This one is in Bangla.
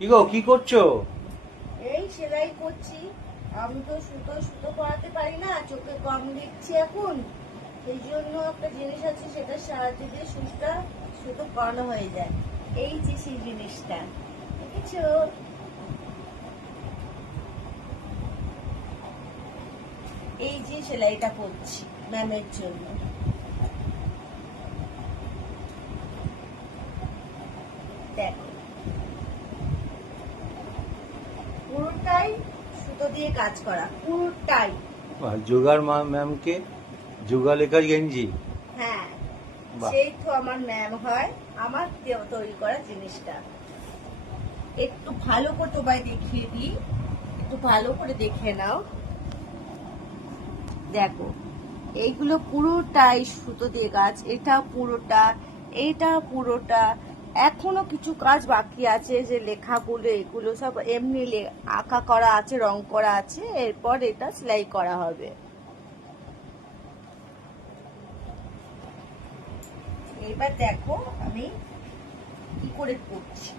কি গো, কি করছো? এই সেলাই করছি। আমি তো সুতো পরাতে পারি না, চোখে কম দেখছি এখন। সেই জন্য একটা জিনিস আছে, সেটার সাহায্যে দিয়ে সুতো পরানো হয়ে যায়। এই যে সেই জিনিসটা দেখেছো, এই যে সেলাইটা করছি ম্যামের জন্য। দেখো, পুরোটাই সুতো দিয়ে কাজ করা, পুরোটাই। যোগার ম্যামকে যোগা লেখার গেঞ্জি। হ্যাঁ, বাহ। সেই তো আমার ম্যাম হয়। আমার তৈরি করা জিনিসটা একটু ভালো করে তোমায় দেখিয়ে দিই, একটু ভালো করে দেখে নাও। দেখো, এইগুলো পুরোটাই সুতো দিয়ে কাজ, এটা পুরোটা, এটা পুরোটা। এখনো কিছু কাজ বাকি আছে, যে লেখাগুলো এগুলো সব এমনি আঁকা করা আছে, রং করা আছে, এরপর এটা সেলাই করা হবে। এবার দেখো আমি কি করে করছি।